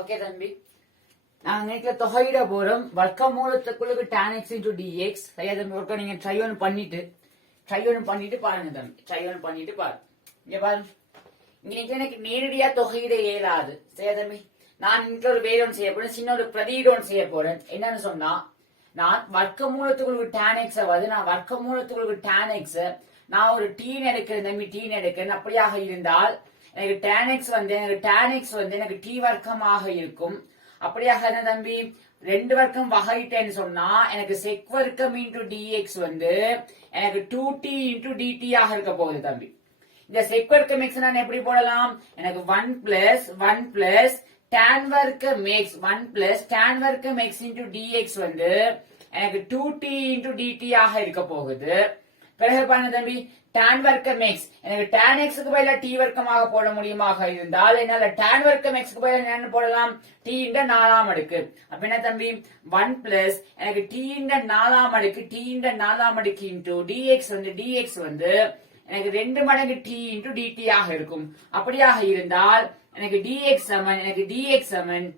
Okay தம்பி, நாங்க நேற்று தொகையிட போறோம். வர்க்க மூலத்துக்குள்ள tan x into dx. சரியா தம்பி? ஒருக்க நீங்க ட்ரை ஒன் பண்ணிட்டு பாருங்க தம்பி. ட்ரை ஒன் பண்ணிட்டு பாருங்க. இங்க பாருங்க, இன்னைக்கு எனக்கு நேரடியா தொகையிட இயலாது. சரியா தம்பி? நான் இன்னைக்கு ஒரு வேலை ஒன்று செய்ய போறேன், சின்ன ஒரு பிரதீடு ஒன்று செய்ய போறேன். என்னன்னு சொன்னா, நான் வர்க்க மூலத்துக்குள்ள tan x நான் வர்க்க மூலத்துக்குள்ள tan x நான் ஒரு டீன் எடுக்கிறேன் தம்பி, டீன் எடுக்கிறேன். அப்படியாக இருந்தால் எனக்கு tan x எனக்கு t வர்க்கமாக இருக்கும். அப்படியாக என்ன தம்பி, ரெண்டு வர்க்கம் வகைட்டேன்னு சொன்னா எனக்கு sec வர்க்கம் into dx எனக்கு 2t into dt ஆக இருக்க போகுது தம்பி. இந்த sec வர்க்கம் x நான் எப்படி போடலாம்? எனக்கு 1 plus tan வர்க்கம் x 1 plus tan வர்க்கம் x into dx எனக்கு 2t into dt ஆக இருக்க போகுது. பிறகு பாருங்க தம்பி, tan வர்க்கம் x எனக்கு tan x க்கு பதிலா t வர்க்கமாக போட முடியுமாக இருந்தால் என்னால tan வர்க்கம் x க்கு பதிலா என்ன போடலாம்? t இன்ட 4ஆம் அடுக்கு. அப்ப என்ன தம்பி, 1 plus எனக்கு t இன்ட 4ஆம் அடுக்கு into dx எனக்கு 2 மடங்கு t into dt ஆக இருக்கும். அப்படியாக இருந்தால் எனக்கு dx சமன்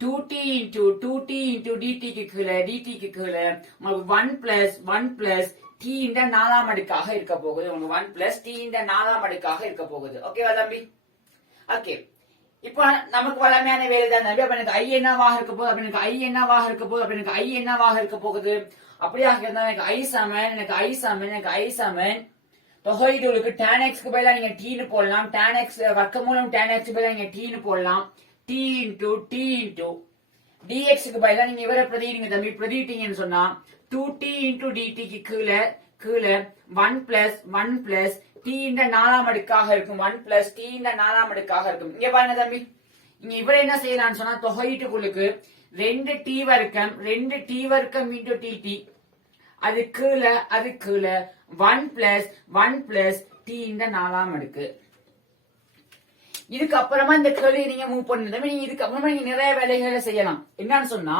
2t into dt க்கு கீழே 1 plus t இந்த 4ஆம் அடுக்காக இருக்க போகுது. உங்களுக்கு 1 plus t இந்த 4ஆம் அடுக்காக இருக்க போகுது. ஓகேவா தம்பி? ஓகே, இப்போ நமக்கு வளமையான வேலை தான் தம்பி. அப்ப எனக்கு i என்னவாக இருக்க போகுது? அப்ப எனக்கு i என்னவாக இருக்க போகுது? அப்படியாக இருந்தா எனக்கு i சமன் தொகையீடுகளுக்கு tan x க்கு பதிலா நீங்க t னு போடலாம். tan x வர்க்கமூலம் tan x க்கு பதிலா நீங்க t னு போடலாம். t into dx க்கு பதிலா நீங்க இவரை பிரதியிடுங்க தம்பி. பிரதியிட்டீங்கன்னு சொன்னா 2t into dt க்கு கீழே 1 plus t இந்த 4ஆம் அடுக்காக இருக்கும். 1 plus t இந்த 4ஆம் அடுக்காக இருக்கும். இங்க பாருங்க தம்பி, இங்க இவரை என்ன செய்யலாம்னு சொன்னா தொகையீட்டுக்குள்ளுக்கு 2t வர்க்கம் into dt அது கீழே 1 plus t இந்த 4ஆம் அடுக்கு. இதுக்கு அப்புறமா இந்த கேள்வி நீங்க மூவ் பண்ணுங்க. நீங்க இதுக்கு அப்புறமா நீங்க நிறைய வேலைகளை செய்யலாம். என்னன்னு சொன்னா,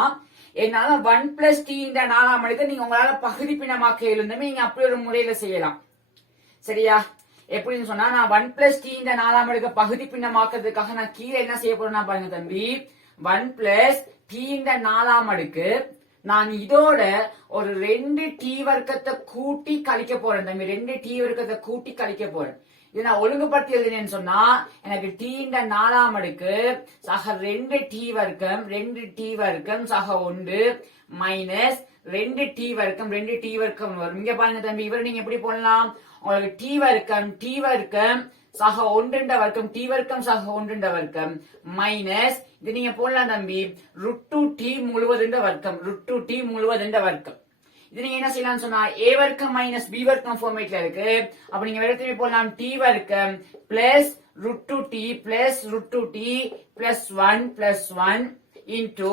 என்னால 1 plus t இந்த 4ஆம் அடுக்கு நீங்க உங்களால பகுதி பின்னமாக்க எழுந்தமே நீங்க அப்படி ஒரு முறையில செய்யலாம். சரியா? எப்படின்னு சொன்னா, நான் 1 plus t இந்த 4ஆம் அடுக்கு பகுதி பின்னமாக்குறதுக்காக நான் கீழே என்ன செய்ய போறேன்னா பாருங்க தம்பி, 1 plus t இந்த 4ஆம் அடுக்கு நான் இதோட ஒரு 2t வர்க்கத்தை கூட்டி கழிக்க போறேன் தம்பி. 2t வர்க்கத்தை கூட்டி கழிக்க போறேன். இது நான் ஒழுங்குபடுத்தி எழுதினேன்னு சொன்னா எனக்கு t இந்த 4ஆம் அடுக்கு சக 2t வர்க்கம் சக 1 மைனஸ் 2t வர்க்கம் வரும். இங்க பாருங்க தம்பி, இவர் நீங்க எப்படி போடலாம்? உங்களுக்கு t வர்க்கம் சக 1 வர்க்கம் t வர்க்கம் சக 1 வர்க்கம் மைனஸ் இது நீங்க போடலாம் தம்பி √2t முழுவதுண்ட வர்க்கம். இது நீங்க என்ன செய்யலாம் சொன்னா a வர்க்கம் மைனஸ் b வர்க்கம் ஃபார்மேட்ல இருக்கு. அப்ப நீங்க வேற திருப்பி போடலாம் t வர்க்கம் plus √2t plus 1 into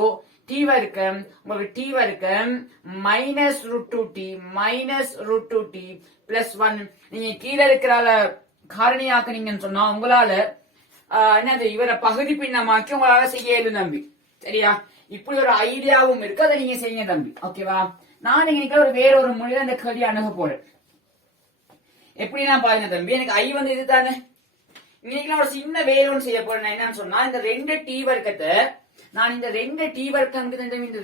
t வர்க்கம் உங்களுக்கு t வர்க்கம் மைனஸ் √2t பிளஸ் 1. நீங்க கீழே இருக்கிறால காரணியாக்குனீங்கன்னு சொன்னா உங்களால என்னது இவரை பகுதி பின்னமாக்கி உங்களால செய்ய இயலும் தம்பி. சரியா? இப்படி ஒரு ஐடியாவும் இருக்கு, அதை நீங்க செய்யுங்க தம்பி. ஓகேவா? நான் இன்னைக்கு ஒரு வேற ஒரு மொழியில அந்த கேள்வி அணுக போறேன். எப்படின்னா பாருங்க தம்பி, எனக்கு ஐ இது தானே. இன்னைக்கு நான் ஒரு சின்ன வேலை ஒன்று செய்ய போறேன். என்னன்னு சொன்னா, இந்த 2t வர்க்கத்தை நான் இந்த 2t வர்க்கம் இந்த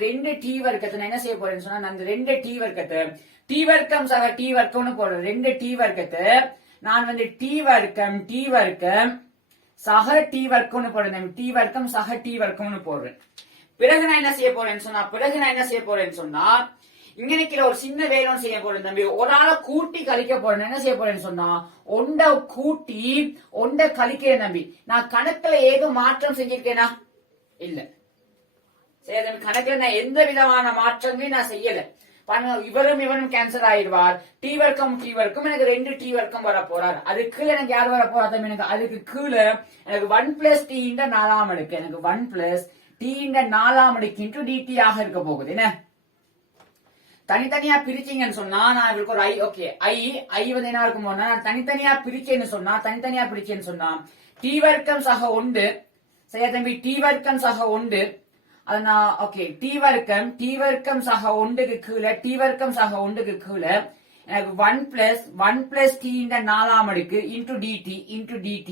2t வர்க்கத்தை நான் என்ன செய்ய போறேன்னு சொன்னா, நான் இந்த 2t வர்க்கத்தை t வர்க்கம் சக t வர்க்கம்னு போடுறேன். 2t வர்க்கத்தை நான் t வர்க்கம் சக t வர்க்கம்னு போடுறேன். t வர்க்கம் சக t வர்க்கம்னு போடுறேன். பிறகு நான் என்ன செய்ய போறேன்னு சொன்னா இங்க நிக்கிற ஒரு சின்ன வேலை செய்ய போறேன் தம்பி. ஒரு ஆளை கூட்டி கழிக்க போறேன். என்ன செய்ய போறேன்னு சொன்னா ஒண்ட கூட்டி ஒண்ட கழிக்கிறேன் தம்பி. நான் கணக்குல ஏதோ மாற்றம் செஞ்சிருக்கேனா? இல்ல. சரி தம்பி, கணக்குல நான் எந்த விதமான மாற்றங்களையும் நான் செய்யல. இவரும் கேன்சல் ஆயிடுவார். t வர்க்கம் எனக்கு 2t வர்க்கம் வர போறார். அதுக்கு கீழே எனக்கு யார் வர போறா தம்பி? எனக்கு அதுக்கு கீழே எனக்கு 1 plus t இந்த 4ஆம் அடுக்கு எனக்கு 1 plus t இந்த 4ஆம் அடுக்கு into dt ஆக இருக்க போகுது. என்ன தனித்தனியா பிரிச்சீங்கன்னு சொன்னா நான் இவருக்கு ஒரு ஓகே ஐ என்ன இருக்கும் போனா தனித்தனியா பிரிச்சேன்னு சொன்னா t வர்க்கம் சக 1. சரியா தம்பி? t வர்க்கம் சக 1 அது நான் ஓகே t வர்க்கம் சக 1க்கு கீழே எனக்கு 1 plus t இந்த 4ஆம் அடுக்கு into dt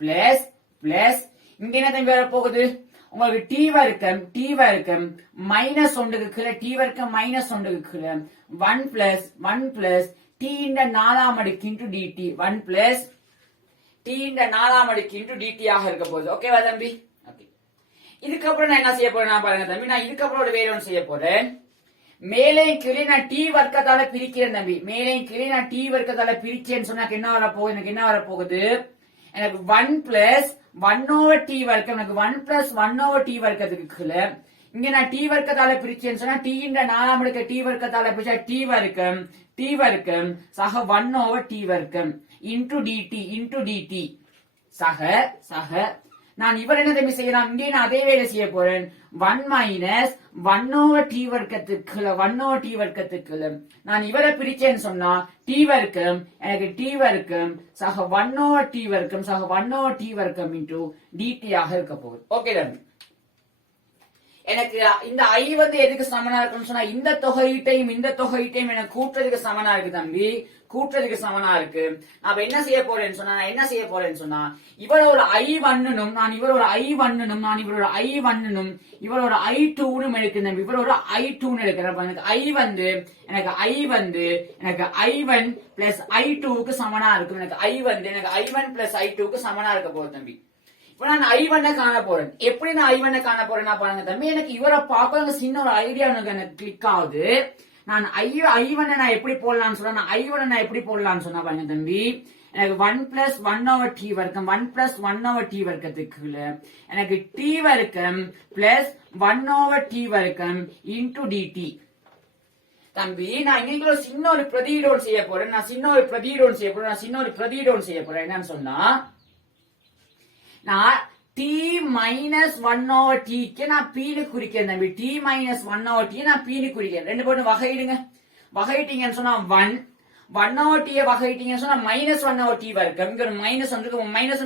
பிளஸ் இங்க என்ன தம்பி வரப்போகுது உங்களுக்கு டி வர்க்கம் மைனஸ் ஒன்றுக்கு கீழே டி வர்க்கம் மைனஸ் ஒன்றுக்கு கீழே 1 பிளஸ் டி இந்த 4ஆம் அடுக்கு இன்டு டிடி 1 பிளஸ் டி இந்த 4ஆம் அடுக்கு இன்டு டிடி ஆக இருக்க போகுது. ஓகேவா தம்பி? ஓகே. இதுக்கப்புறம் நான் என்ன செய்ய போறேன் பாருங்க தம்பி. நான் இதுக்கப்புறம் ஒரு வேலை ஒன்று செய்ய போறேன். மேலே கீழே நான் டி வர்க்கத்தால பிரிக்கிறேன் தம்பி. மேலே கீழே நான் டி வர்க்கத்தால பிரிச்சேன்னு சொன்னா என்ன வரப்போகுது? எனக்கு என்ன வரப்போகுது? எனக்கு 1 பிளஸ் 1 ஓவர் டி வர்க்கம். எனக்கு 1 பிளஸ் 1 ஓவர் டி வர்க்கத்துக்கு கீழே இங்க நான் டி வர்க்கத்தால பிரிச்சேன்னு சொன்னா டி இந்த 4ஆம் அடுக்கு டி வர்க்கத்தால பிரிச்சா டி வர்க்கம் சக 1 ஓவர் டி வர்க்கம் இன்டு டிடி சக நான் இவர் என்ன தம்பி செய்யலாம்? இங்கே நான் அதே வேலை செய்ய போறேன். 1 மைனஸ் 1 ஓவர் டி வர்க்கத்துக்கு நான் இவரை பிரிச்சேன்னு சொன்னா டி வர்க்கம் எனக்கு டி வர்க்கம் சக 1 ஓவர் டி வர்க்கம் இன்டு டிடி ஆக இருக்க போகுது. ஓகே தம்பி. எனக்கு இந்த ஐ வந்து எதுக்கு சமனா இருக்குன்னு சொன்னா இந்த தொகையீட்டையும் எனக்கு கூட்டுறதுக்கு சமனா இருக்கு தம்பி. கூட்டுறதுக்கு சமனா இருக்கு. நான் என்ன செய்ய போறேன்னு சொன்னா இவர் ஒரு I1னும் நான் இவர் ஒரு I1னும் இவர் ஒரு I2னும் எடுக்கிறேன் தம்பி. இவர் ஒரு I2னு எடுக்கிறேன். எனக்கு I1 பிளஸ் I2க்கு சமனா இருக்கும். எனக்கு I1 பிளஸ் I2க்கு சமனா இருக்க போகுது தம்பி. இப்ப நான் I1 காண போறேன். எப்படி நான் I1 காண போறேன்னா பாருங்க தம்பி. எனக்கு இவரை பார்க்க சின்ன ஒரு ஐடியா எனக்கு கிளிக் ஆகுது. நான் I1 நான் எப்படி போடலாம்னு சொன்னா பாருங்க தம்பி. எனக்கு 1 பிளஸ் 1 ஓவர் டி வர்க்கம் 1 பிளஸ் 1 ஓவர் டி வர்க்கத்துக்கு எனக்கு டி வர்க்கம் பிளஸ் 1 ஓவர் டி வர்க்கம் இன்டு டிடி. தம்பி நான் இங்க சின்ன ஒரு பிரதியீடு செய்ய போறேன். என்னன்னு சொன்னா நான் t மைனஸ் 1 ஓவர் t நான் பீனு குறிக்கிறேன் தம்பி. t மைனஸ் 1 ஓவர் t நான் பீனு குறிக்கிறேன். ரெண்டு போட்டு வகையிட்டீங்கன்னு சொன்னா 1 ஓவர் t வகையிட்டீங்கன்னு சொன்னா மைனஸ் 1 ஓவர் t வர்க்கம். இங்க ஒரு மைனஸ் ஒன்று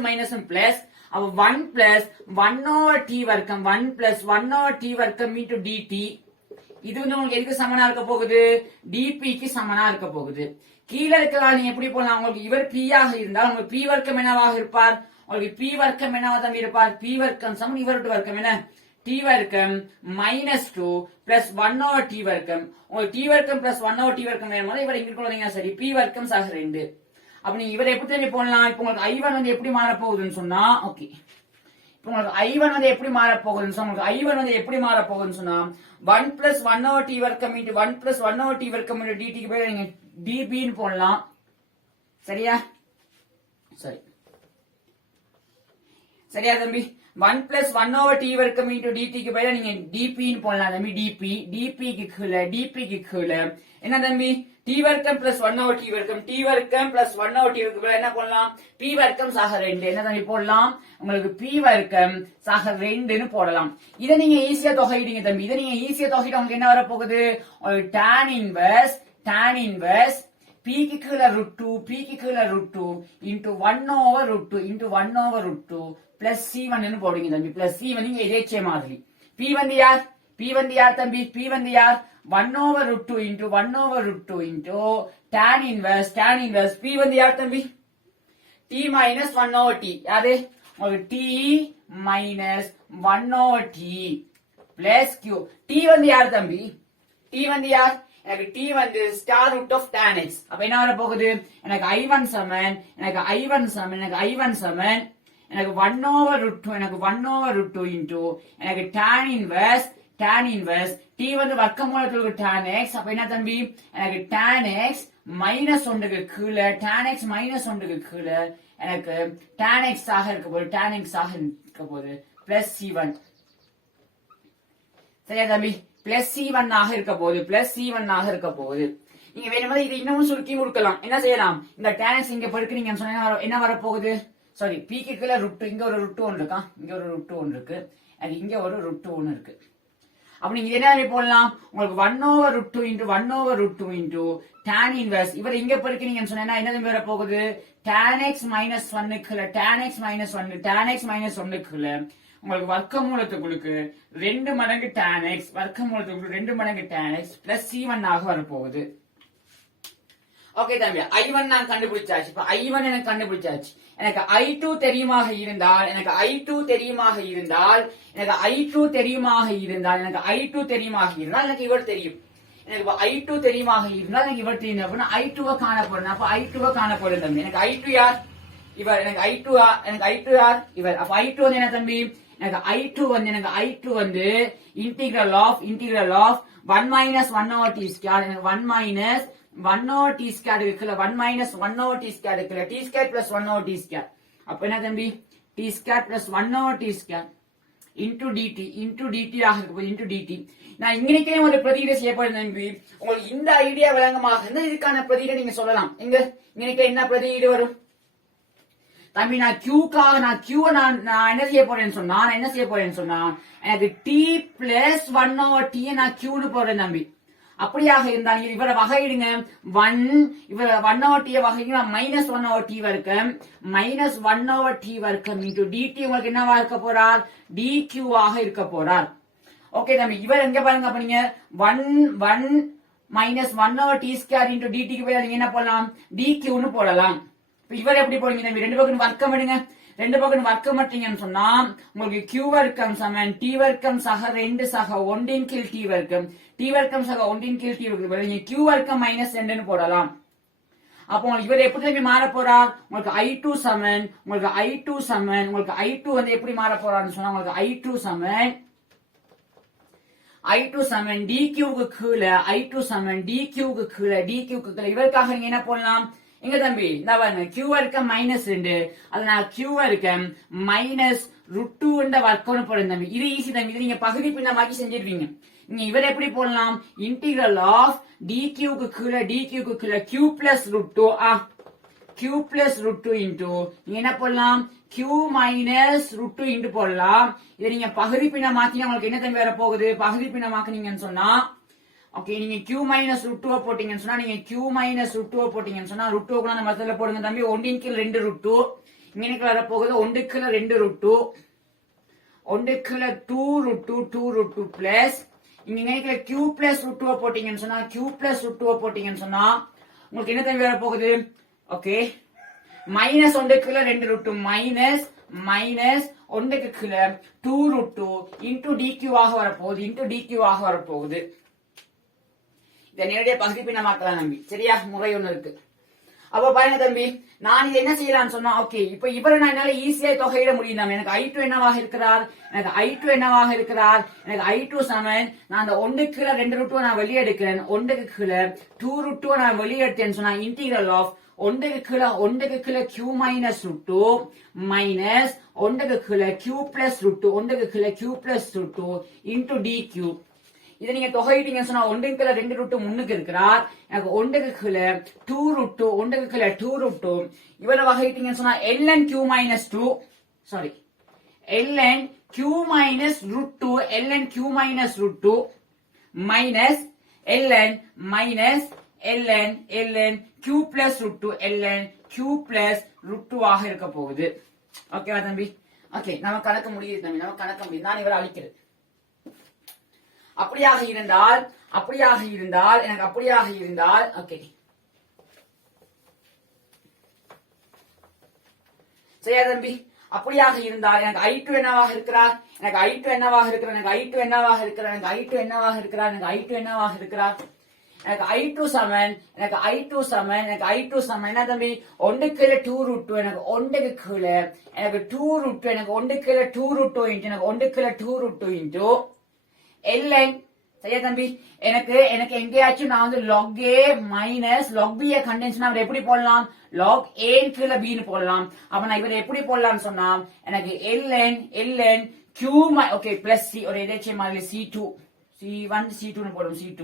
மைனஸ் பிளஸ் அப்ப 1 பிளஸ் 1 ஓவர் t வர்க்கம் 1 பிளஸ் 1 ஓவர் t வர்க்கம் இன்டு dt. இது வந்து உங்களுக்கு எதுக்கு சமனா இருக்க போகுது? dpக்கு சமனா இருக்க போகுது. கீழே இருக்கலாம் நீங்க எப்படி போடலாம்? உங்களுக்கு இவர் p ஆக இருந்தால் உங்களுக்கு p வர்க்கம் என்னவாக இருப்பார்? உங்களுக்கு p வர்க்கம் என்னவா தம்பி இருப்பார்? p வர்க்கம் சமம் இவரோட வர்க்கம் என்ன? t வர்க்கம் மைனஸ் 2 பிளஸ் 1 ஓவர் t வர்க்கம். உங்களுக்கு t வர்க்கம் பிளஸ் 1 ஓவர் t வர்க்கம் வேணுமா? இவர் இங்க கொண்டீங்கன்னா சரி p வர்க்கம் சக 2. அப்ப நீங்க இவரை எப்படி தம்பி போடலாம்? இப்போ உங்களுக்கு I1 வந்து எப்படி மாற போகுதுன்னு சொன்னா ஓகே. இப்போ உங்களுக்கு I1 வந்து எப்படி மாற போகுதுன்னு சொன்னா 1 பிளஸ் 1 ஓவர் t வர்க்கம் இன்டு 1 பிளஸ் 1 ஓவர் t வர்க்கம் இன்டு dt க்கு பதிலா நீங்க db ன்னு போடலாம். சரியா தம்பி? 1 பிளஸ் 1 ஓவர் டி வர்க்கம் இன்டு dt க்கு பதிலா நீங்க dp ன்னு போடலாம் தம்பி. dp க்கு கீழே என்ன தம்பி? t வர்க்கம் பிளஸ் 1 ஓவர் t வர்க்கம் பிளஸ் 1 ஓவர் t வர்க்கம் என்ன போடலாம்? p வர்க்கம் சக 2 என்ன தம்பி போடலாம்? உங்களுக்கு p வர்க்கம் சக 2ன்னு போடலாம். இதை நீங்க ஈஸியா தொகையிடுங்க தம்பி. உங்களுக்கு என்ன வர போகுது? tan இன்வர்ஸ் p க்கு கீழே √2 into 1 over √2 plus c1 ன்னு போடுங்க தம்பி. plus c1 நீங்க இதே மாதிரி p வந்து யார் தம்பி? p வந்து யார்? 1 over √2 into tan inverse p வந்து யார் தம்பி? t minus 1 over t. யாரு? உங்களுக்கு t minus 1 over t plus q. t வந்து யார் தம்பி? t வந்து யார்? எனக்கு t வந்து star root of tan x. அப்ப என்ன வர போகுது? எனக்கு I1 சமன் எனக்கு 1 over √2 into எனக்கு tan inverse t வந்து வர்க்கமூலத்துக்கு tan x. அப்ப என்ன தம்பி? எனக்கு tan x மைனஸ் 1க்கு கீழே எனக்கு tan x ஆக இருக்க போகுது பிளஸ் c1. சரியா தம்பி? பிளஸ் c1 ஆக இருக்க போகுது. நீங்க வேணும்போது இது இன்னமும் சுருக்கி கொடுக்கலாம். என்ன செய்யலாம்? இந்த tan x இங்க பெருக்குறீங்கன்னு சொன்னா என்ன வர போகுது? சாரி p க்கு கீழே √2 இங்க ஒரு √2 இருக்கா? இங்க ஒரு √2 இருக்கு. அது இங்க ஒரு √2 இருக்கு. அப்ப நீங்க என்ன போடலாம்? உங்களுக்கு 1 over √2 into tan inverse இவர் இங்க பெருக்குறீங்கன்னு சொன்னா என்ன வர போகுது? tan x minus 1 க்கு உங்களுக்கு வர்க்கமூலத்துக்கு 2 மடங்கு tan x பிளஸ் c1 ஆக வரப்போகுது. ஓகே தம்பி I1 நான் கண்டுபிடிச்சாச்சு. இப்ப I1 எனக்கு கண்டுபிடிச்சாச்சு. எனக்கு I2 தெரியுமாக இருந்தால் எனக்கு I2 தெரியுமாக இருந்தால் எனக்கு I2 தெரியுமாக இருந்தால் எனக்கு I2 தெரியுமாக இருந்தால் எனக்கு இவர் தெரியும். எனக்கு இப்ப I2 தெரியுமாக இருந்தால் எனக்கு இவர் தெரியும் அப்படின்னா I2 காண போறேன். அப்ப I2 காண போறேன் தம்பி. எனக்கு I2 யார்? இவர். எனக்கு I2 யார்? இவர். அப்ப I2 வந்து என்ன தம்பி? எனக்கு I2 வந்து integral of 1 minus 1 over t square. எனக்கு 1 minus 1 over t square இருக்குல்ல, 1 minus 1 over t square இருக்குல்ல, t square plus 1 over t square. அப்ப என்ன தம்பி? t square plus 1 over t square into dt ஆக இருக்கு. into dt. நான் இங்கனக்கே ஒரு பிரதியிட செய்ய போறேன் தம்பி. உங்களுக்கு இந்த ஐடியா விளங்கமாக இருந்தா இதுக்கான பிரதியிட நீங்க சொல்லலாம். இங்கனக்கே என்ன பிரதியிட வரும் தம்பி? நான் Q நான் என்ன செய்ய போறேன்னு சொன்னா எனக்கு t plus 1 over t நான் Q னு போறேன் தம்பி. அப்படியாக இருந்தால் இவரை வகையிடுங்க. 1 over t வகைங்க minus 1 over t வர்க்கம் minus 1 over t வர்க்கம் into dt உங்களுக்கு என்னவா இருக்க போறார்? dq ஆக இருக்க போறார். ஓகே தம்பி, இவர் எங்க பாருங்க. அப்ப நீங்க 1 minus 1 over t square into dt க்கு போய் நீங்க என்ன போடலாம்? dq னு போடலாம். இவர் எப்படி போடுங்க தம்பி? ரெண்டு பக்கம் வர்க்கம் எடுங்க. ரெண்டு பக்கம் வர்க்கம் மாட்டீங்கன்னு சொன்னா உங்களுக்கு q வர்க்கம் சமன் t வர்க்கம் சக 2 சக 1 இன் கீழ் t வர்க்கம் சக 1 இன் கீழ் t வர்க்கம். நீங்க q வர்க்கம் மைனஸ் 2 னு போடலாம். அப்போ உங்களுக்கு இவர் எப்படி திரும்பி மாற போறார்? உங்களுக்கு I2 சமன் உங்களுக்கு I2 வந்து எப்படி மாற போறான்னு சொன்னா உங்களுக்கு I2 சமன் dq க்கு கீழே dq க்கு கீழே இவருக்காக நீங்க என்ன போடலாம்? எங்க தம்பி இந்த பாருங்க, q வர்க்கம் மைனஸ் 2 அதனால q வர்க்கம் மைனஸ் √2 என்ற வர்க்கம்னு போடுங்க தம்பி. இது ஈஸி தம்பி. இது நீங்க பகுதி பின்னமாக்கி செஞ்சிருவீங்க. நீங்க இவர் எப்படி போடலாம்? இன்டெகிரல் ஆஃப் dq க்கு கீழே q பிளஸ் √2 இன்டு நீங்க என்ன போடலாம்? q மைனஸ் √2 இன்டு போடலாம். இதை நீங்க பகுதி பின்னமாக்கினா உங்களுக்கு என்ன தம்பி வர போகுது? பகுதி பின்னமாக்குனீங்கன்னு சொன்னா ஓகே, நீங்க q minus √2 போட்டீங்கன்னு சொன்னா √2 கூட நம்ம மொத்தத்துல போடுங்க தம்பி. 1 இன் கீழ் 2 √2 இங்க வர போகுது. 1 கீழ 2 √2 1 கீழ 2 √2 பிளஸ் இங்க q plus √2 போட்டீங்கன்னு சொன்னா உங்களுக்கு என்ன தம்பி வர போகுது? ஓகே, மைனஸ் 1 கீழ 2 √2 மைனஸ் 1 கீழ 2 √2 இன்டு dq ஆக வரப்போகுது. இதை நேரடியாக பகுதி பின்னமாக்கலாம் தம்பி. சரியா? முறை ஒண்ணு இருக்கு. அப்ப பாருங்க தம்பி, நான் இது என்ன செய்யலாம்னு சொன்னா ஓகே, இப்ப இவரை நான் என்னால ஈஸியா தொகையிட முடியும். எனக்கு I2 என்னவாக இருக்கிறார்? எனக்கு I2 சமன் நான் அந்த 1 கீழ 2 √2 நான் வெளியே எடுக்கிறேன். 1 கீழ 2 √2 நான் வெளியே எடுத்தேன்னு சொன்னா இன்டெகிரல் ஆஃப் 1 கீழ q மைனஸ் √2 மைனஸ் 1 கீழ q பிளஸ் √2 இன்டு dq. இதை நீங்க தொகையிட்டீங்கன்னு சொன்னா 1 கீழ 2 √2 முன்னுக்கு இருக்கிறார். எனக்கு 1 கீழ 2 √2 இவரை வகையிட்டீங்கன்னு சொன்னா ln q minus √2 minus ln q plus √2 ஆக இருக்க போகுது. ஓகேவா தம்பி? ஓகே, நம்ம கணக்கு முடியுது தம்பி. நான் இவரை அழிக்கிறேன். அப்படியாக இருந்தால் ஓகே சரியா தம்பி? அப்படியாக இருந்தால் எனக்கு I2 என்னவாக இருக்கிறார்? எனக்கு I2 என்னவாக இருக்கிறார்? எனக்கு I2 சமன் என்ன தம்பி? 1 கீழ 2 √2 எனக்கு 1 கீழ 2 √2 இன்டு ln. சரியா தம்பி? எனக்கு எங்கேயாச்சும் நான் வந்து log a minus log b contention அவர் எப்படி போடலாம்? log a கீழ b னு போடலாம். அப்ப நான் இவரை எப்படி போடலாம்னு சொன்னா எனக்கு ln q okay plus c ஒரு எதேச்சே மாதிரி c1 c2 னு போடுவோம். c2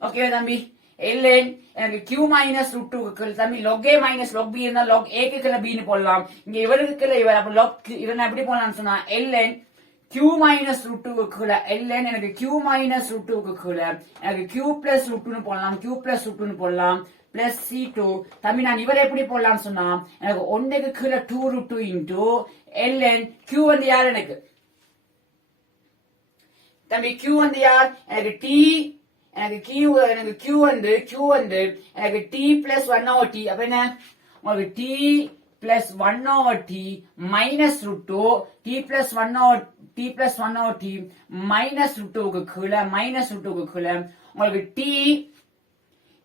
ஓகே தம்பி? ln எனக்கு q மைனஸ் √2 க்கு தம்பி log a minus log b இருந்தா log a க்கு கீழ b னு போடலாம். இங்க இவருக்கு கீழ இவர் அப்ப log இவரை நான் எப்படி போடலாம்னு சொன்னா ln q minus √2 க்கு கீழ ln எனக்கு q minus √2 க்கு கீழ எனக்கு q plus √2 னு போடலாம் plus c2 தம்பி. நான் இவரை எப்படி போடலாம்னு சொன்னா எனக்கு 1 க்கு கீழ 2 √2 இன்டு ln q வந்து யார்? எனக்கு தம்பி q வந்து யார்? எனக்கு t எனக்கு Q வந்து எனக்கு t plus 1 over t அப்ப என்ன உங்களுக்கு t plus 1 over t minus root 2 t plus 1 over t minus root 2 க்கு கீழே உங்களுக்கு t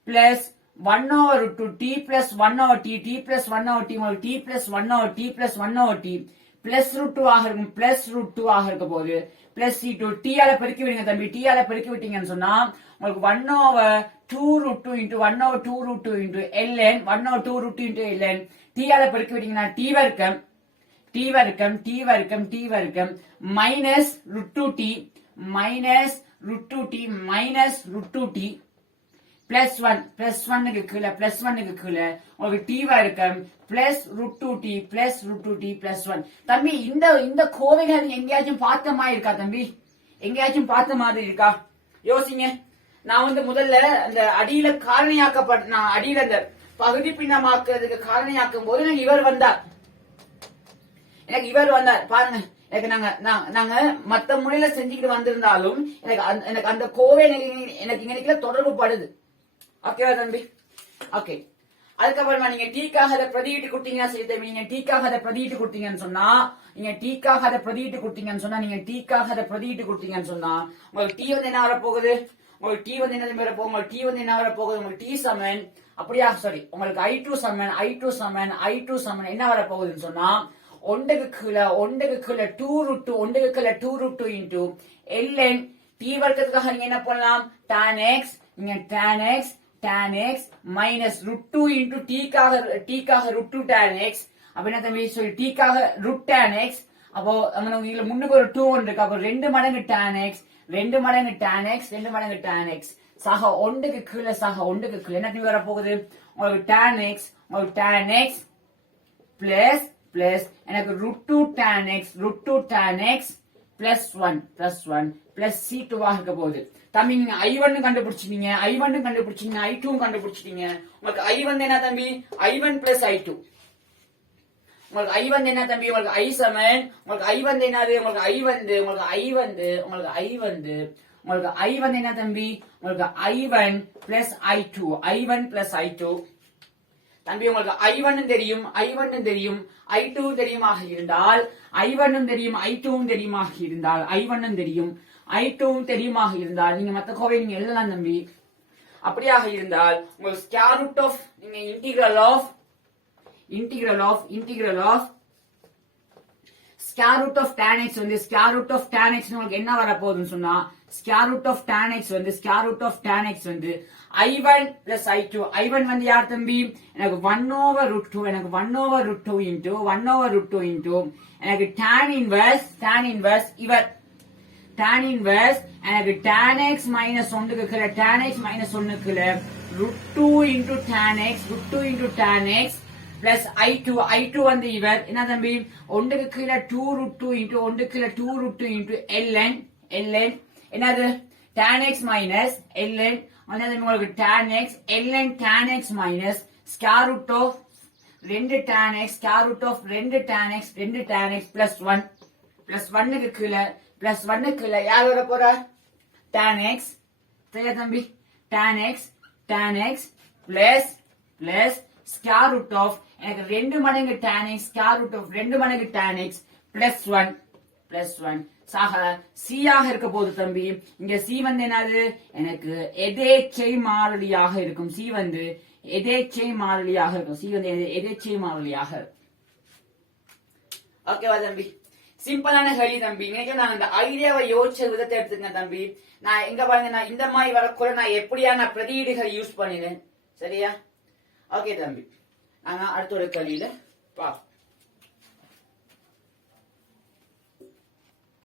plus 1 over root 2 t plus 1 over t plus 1 over t உங்களுக்கு t plus 1 over t plus 1 over t plus root 2 ஆக இருக்கும் plus root 2 ஆக இருக்க போகுது plus c2 t ஆல பெருக்கி விடுங்க தம்பி t ஆல பெருக்கி விட்டீங்கன்னு சொன்னா உங்களுக்கு 1 over 2 root 2 into 1 over 2 root 2 into ln 1 over 2 root 2 into ln t ஆல பெருக்கி விட்டீங்கன்னா t வர்க்கம் minus root 2t minus root 2t minus root 2t plus 1 க்கு கீழே உங்களுக்கு t வர்க்கம் plus root 2t plus root 2t plus 1 தம்பி இந்த கோவைகள் எங்கேயாச்சும் பார்த்த மாதிரி இருக்கா தம்பி எங்கேயாச்சும் பார்த்த மாதிரி இருக்கா யோசிங்க நான் வந்து முதல்ல அந்த அடியில நான் அடியில அந்த பகுதி பின்னமாக்குறதுக்கு காரணியாக்கும் போது எனக்கு இவர் வந்தார் பாருங்க எனக்கு நாங்க மத்த முறையில செஞ்சுக்கிட்டு வந்திருந்தாலும் எனக்கு அந்த கோவை எனக்கு இன்னைக்கு தொடர்பு படுது ஓகேவா தம்பி ஓகே அதுக்கப்புறமா நீங்க டீக்காக அதை பிரதியிட்டு கொடுத்தீங்கன்னா சரி தம்பி நீங்க டீக்காக அதை பிரதியிட்டு கொடுத்தீங்கன்னு சொன்னா உங்களுக்கு டீ வந்து என்ன வரப்போகுது உங்களுக்கு டீ வந்து என்ன வரப்போகுது உங்களுக்கு டீ சமன் அப்படியா சாரி உங்களுக்கு I2 சமன் என்ன வரப்போகுதுன்னு சொன்னா ஒன்றுக்கு கீழே 2 root 2 into ln t வர்க்கத்துக்காக நீங்க என்ன பண்ணலாம் tan x minus root 2 into t காக root 2 tan x அப்ப என்ன தம்பி சொல்லி t காக root tan x அப்போ இதுல முன்னுக்கு ஒரு 2 இருக்கு அப்ப 2 மடங்கு tan x சக ஒன்றுக்கு கீழே என்ன தம்பி வர போகுது உங்களுக்கு tan x plus எனக்கு root 2 tan x plus 1 plus c2 ஆக இருக்க போகுது தம்பி நீங்க I1 கண்டுபிடிச்சீங்க I2 கண்டுபிடிச்சீங்க உங்களுக்கு I வந்து என்ன தம்பி I1 plus I2 உங்களுக்கு I வந்து என்ன தம்பி உங்களுக்கு I சமன் உங்களுக்கு I வந்து என்னது உங்களுக்கு I வந்து என்ன தம்பி உங்களுக்கு I1 plus I2 தம்பி உங்களுக்கு I1 தெரியும் I2 தெரியுமாக இருந்தால் I1 தெரியும் I2 தெரியுமாக இருந்தால் நீங்க மத்த கோவை நீங்க எழுதலாம் தம்பி அப்படியாக இருந்தால் உங்களுக்கு ஸ்கொயர் ரூட் ஆஃப் நீங்க integral of square root of tan x வந்து square root of tan x உங்களுக்கு என்ன வர போகுதுன்னு சொன்னா square root of tan x வந்து I1 plus I1 வந்து யார் தம்பி எனக்கு 1 over root 2 into எனக்கு tan inverse இவர் tan inverse எனக்கு tan x minus 1 க்கு கீழே root 2 into tan x plus I2 வந்து இவர் என்ன தம்பி 1 க்கு கீழே 2 root 2 into ln என்னது tan x minus ln என்னது உங்களுக்கு tan x minus square root of 2 tan x plus 1 க்கு கீழே யார் வர போறா tan x சரியா தம்பி tan x plus square root of எனக்கு 2 மடங்கு tan x square root of 2 மடங்கு tan x plus 1 சாக c ஆக இருக்க போது தம்பி இங்க c வந்து என்னது எனக்கு எதேச்சை மாறிலியாக இருக்கும் c வந்து எதேச்சை மாறிலியாக ஓகேவா தம்பி சிம்பிளான கேள்வி தம்பி இன்னைக்கு நான் அந்த ஐடியாவை யோசிச்ச விதத்தை எடுத்துங்க தம்பி நான் எங்க பாருங்க நான் இந்த மாதிரி வரக்குள்ள நான் எப்படியான பிரதியீடுகள் யூஸ் பண்ணினேன் சரியா ஓகே தம்பி நாங்க அடுத்த ஒரு கேள்வியில பாப்போம்